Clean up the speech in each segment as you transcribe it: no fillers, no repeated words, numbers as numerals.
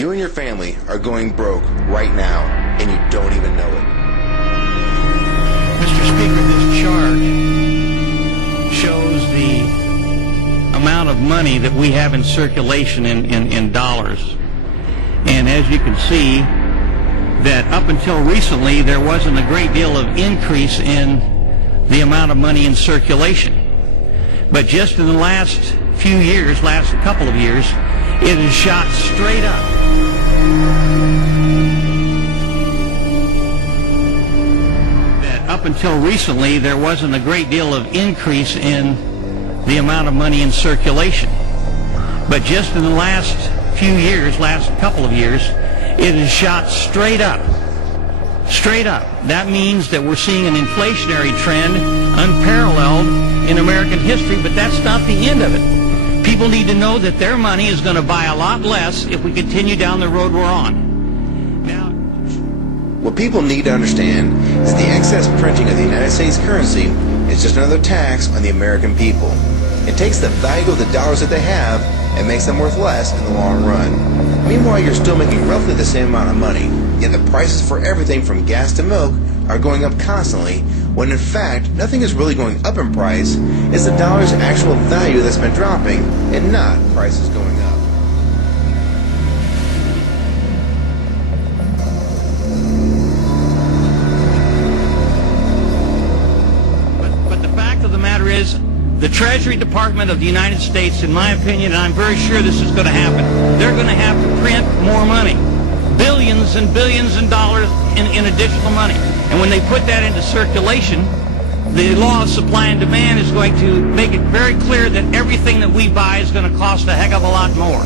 You and your family are going broke right now, and you don't even know it. Mr. Speaker, this chart shows the amount of money that we have in circulation in dollars. And as you can see, that up until recently, there wasn't a great deal of increase in the amount of money in circulation. But just in the last few years, last couple of years, it has shot straight up. That up until recently, there wasn't a great deal of increase in the amount of money in circulation. But just in the last few years, last couple of years, it has shot straight up. Straight up. That means that we're seeing an inflationary trend unparalleled in American history, but that's not the end of it. People need to know that their money is going to buy a lot less if we continue down the road we're on. Now, what people need to understand is the excess printing of the United States currency is just another tax on the American people. It takes the value of the dollars that they have and makes them worth less in the long run. Meanwhile, you're still making roughly the same amount of money, yet the prices for everything from gas to milk are going up constantly, when in fact nothing is really going up in price. It's the dollar's actual value that's been dropping and not prices going up. but the fact of the matter is, the Treasury Department of the United States, in my opinion, and I'm very sure this is going to happen, they're going to have to print more money. Billions and billions of dollars in additional money. And when they put that into circulation, the law of supply and demand is going to make it very clear that everything that we buy is going to cost a heck of a lot more.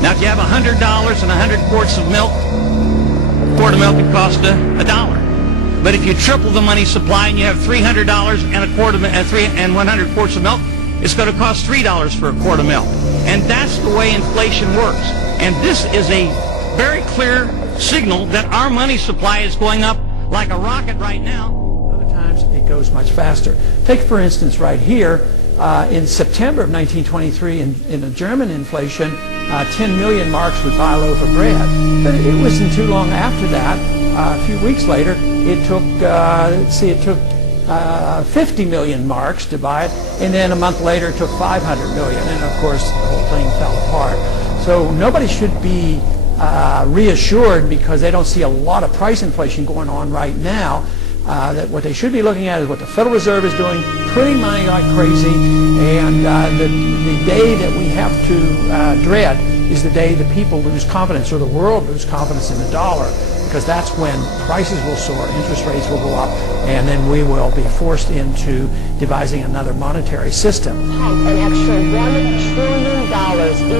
Now, if you have $100 and 100 quarts of milk, a quart of milk would cost $1. But if you triple the money supply and you have $300 and a quart of and 100 quarts of milk, it's going to cost $3 for a quart of milk. And that's the way inflation works. And this is a very clear signal that our money supply is going up like a rocket right now. Other times it goes much faster. Take, for instance, right here, in September of 1923, in a German inflation, 10 million marks would buy a loaf of bread. But it wasn't too long after that, a few weeks later, it took, it took 50 million marks to buy it, and then a month later it took 500 million, and of course the whole thing fell apart. So nobody should be reassured because they don't see a lot of price inflation going on right now. That what they should be looking at is what the Federal Reserve is doing, printing money like crazy, and the day that we have to dread is the day the people lose confidence, or the world lose confidence in the dollar, because that's when prices will soar, interest rates will go up, and then we will be forced into devising another monetary system. Pump an extra $1 trillion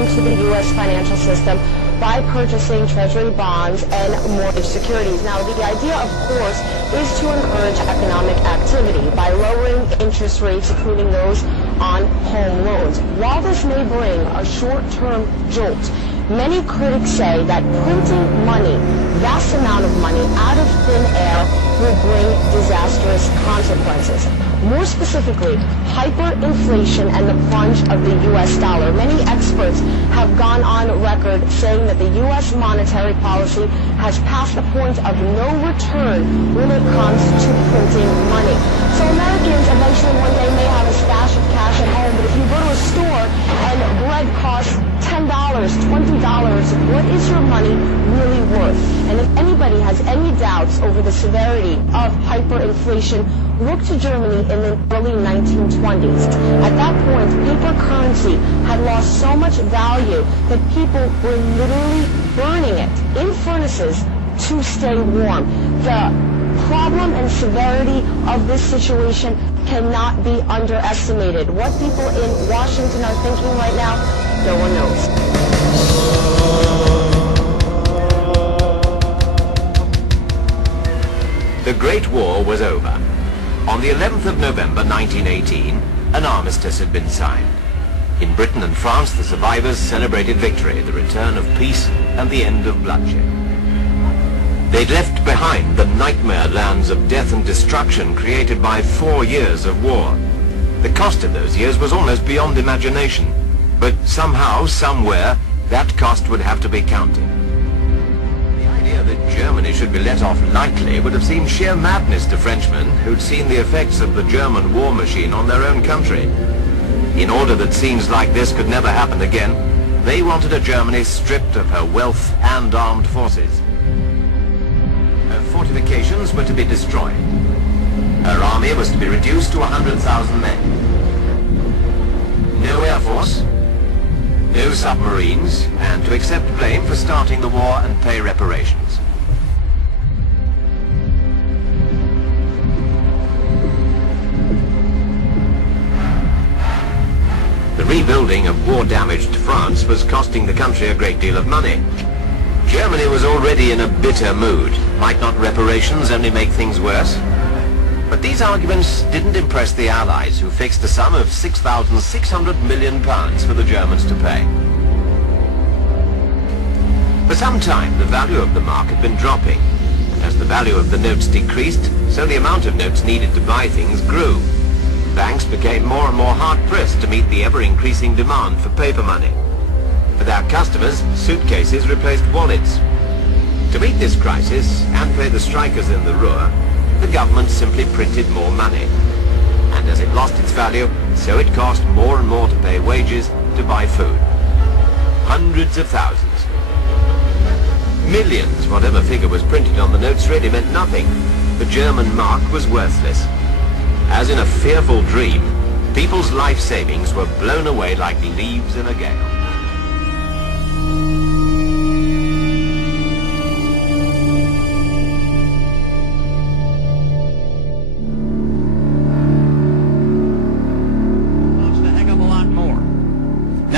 into the U.S. financial system by purchasing Treasury bonds and mortgage securities. Now, the idea, of course, is to encourage economic activity by lowering interest rates, including those on home loans. While this may bring a short-term jolt, many critics say that printing money, vast amount of money, out of thin air will bring disastrous consequences. More specifically, hyperinflation and the plunge of the U.S. dollar. Many experts have gone on record saying that the U.S. monetary policy has passed the point of no return when it comes to printing money. So Americans eventually one day may have a stash of cash at home, but if you go to a store and bread costs $10, $20, what is your money really worth? And if anybody has any doubts over the severity of hyperinflation, look to Germany in the early 1920s. At that point, paper currency had lost so much value that people were literally burning it in furnaces to stay warm. The problem and severity of this situation cannot be underestimated. What people in Washington are thinking right now, no one knows. The Great War was over. On the 11th of November 1918, an armistice had been signed. In Britain and France, the survivors celebrated victory, the return of peace, and the end of bloodshed. They'd left behind the nightmare lands of death and destruction created by 4 years of war. The cost of those years was almost beyond imagination, but somehow, somewhere, that cost would have to be counted. that Germany should be let off lightly would have seemed sheer madness to Frenchmen who'd seen the effects of the German war machine on their own country. In order that scenes like this could never happen again, they wanted a Germany stripped of her wealth and armed forces. Her fortifications were to be destroyed. Her army was to be reduced to 100,000 men. No air force, no submarines, and to accept blame for starting the war and pay reparations. The rebuilding of war-damaged France was costing the country a great deal of money. Germany was already in a bitter mood. Might not reparations only make things worse? But these arguments didn't impress the Allies, who fixed a sum of £6,600 million for the Germans to pay. For some time, the value of the mark had been dropping. As the value of the notes decreased, so the amount of notes needed to buy things grew. Banks became more and more hard-pressed to meet the ever-increasing demand for paper money. For their customers, suitcases replaced wallets. To meet this crisis and pay the strikers in the Ruhr, the government simply printed more money. And as it lost its value, so it cost more and more to pay wages, to buy food. Hundreds of thousands. Millions, whatever figure was printed on the notes, really meant nothing. The German mark was worthless. As in a fearful dream, people's life savings were blown away like leaves in a gale.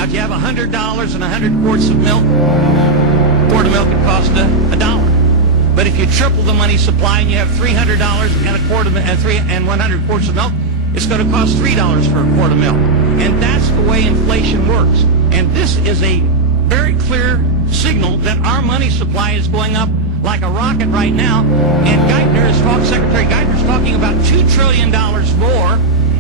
If you have $100 and 100 quarts of milk, a quart of milk would cost $1. But if you triple the money supply and you have $300 and a quart of and 100 quarts of milk, it's going to cost $3 for a quart of milk. And that's the way inflation works. And this is a very clear signal that our money supply is going up like a rocket right now. And Secretary Geithner is talking about $2 trillion more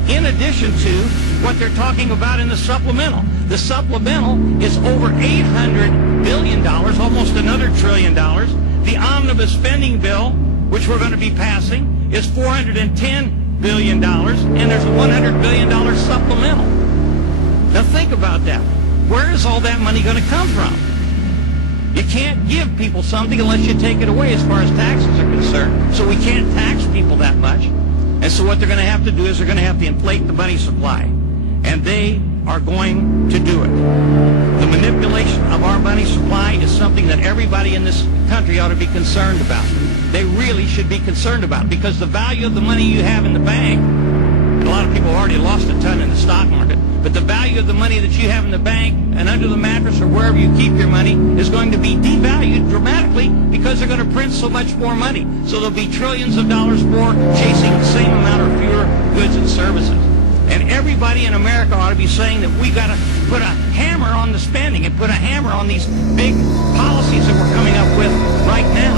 in addition to what they're talking about in the supplemental. The supplemental is over $800 billion, almost another $1 trillion. The omnibus spending bill, which we're going to be passing, is $410 billion, and there's a $100 billion supplemental. Now think about that. Where is all that money going to come from? You can't give people something unless you take it away as far as taxes are concerned. So we can't tax people that much. And so what they're going to have to do is they're going to have to inflate the money supply. And they are going to do it. The manipulation of our money supply is something that everybody in this country ought to be concerned about. They really should be concerned about, because the value of the money you have in the bank, and a lot of people have already lost a ton in the stock market, but the value of the money that you have in the bank and under the mattress or wherever you keep your money is going to be devalued dramatically because they're going to print so much more money. So there'll be trillions of dollars more chasing the same amount of fewer goods and services. And everybody in America ought to be saying that we got to put a hammer on the spending and put a hammer on these big policies that we're coming up with right now.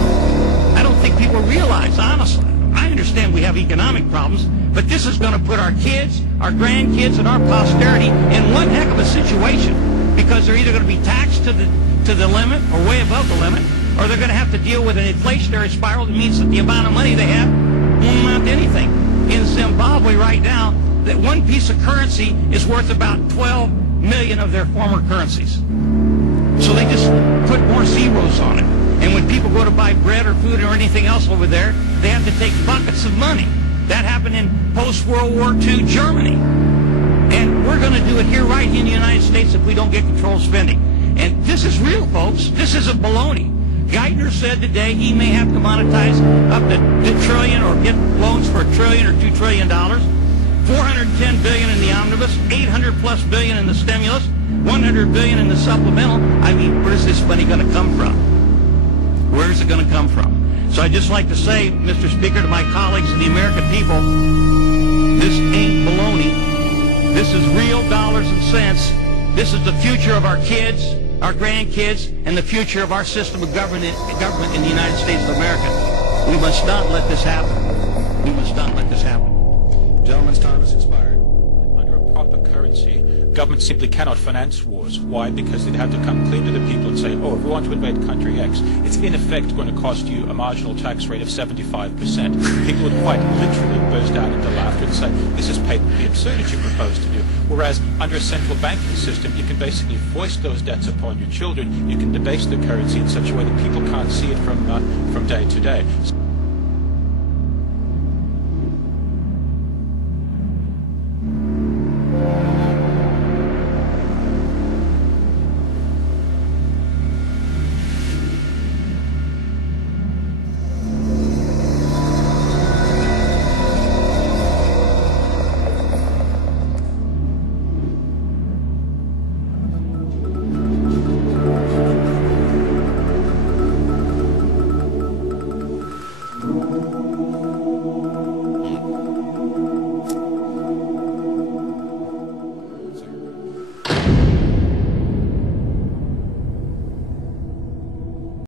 I don't think people realize, honestly. I understand we have economic problems, but this is going to put our kids, our grandkids, and our posterity in one heck of a situation, because they're either going to be taxed to the limit or way above the limit, or they're going to have to deal with an inflationary spiral that means that the amount of money they have won't amount to anything. In Zimbabwe right now, that one piece of currency is worth about 12 million of their former currencies. So they just put more zeros on it. And when people go to buy bread or food or anything else over there, they have to take buckets of money. That happened in post-World War II Germany. And we're going to do it here right in the United States if we don't get control of spending. And this is real, folks. This isn't baloney. Geithner said today he may have to monetize up to $2 trillion or get loans for $1 trillion or $2 trillion. $410 billion in the omnibus, $800+ billion in the stimulus, $100 billion in the supplemental. I mean, where's this money going to come from? Where's it going to come from? So I'd just like to say, Mr. Speaker, to my colleagues and the American people, this ain't baloney. This is real dollars and cents. This is the future of our kids, our grandkids, and the future of our system of government in the United States of America. We must not let this happen. We must not let this happen. Gentleman's time has expired. Under a proper currency, government simply cannot finance wars. wars. Why? Because they'd have to come clean to the people and say, oh, if we want to invade country X, it's in effect going to cost you a marginal tax rate of 75%. People would quite literally burst out into laughter and say, this is patently absurd that you propose to do. Whereas under a central banking system, you can basically foist those debts upon your children. You can debase the currency in such a way that people can't see it from day to day.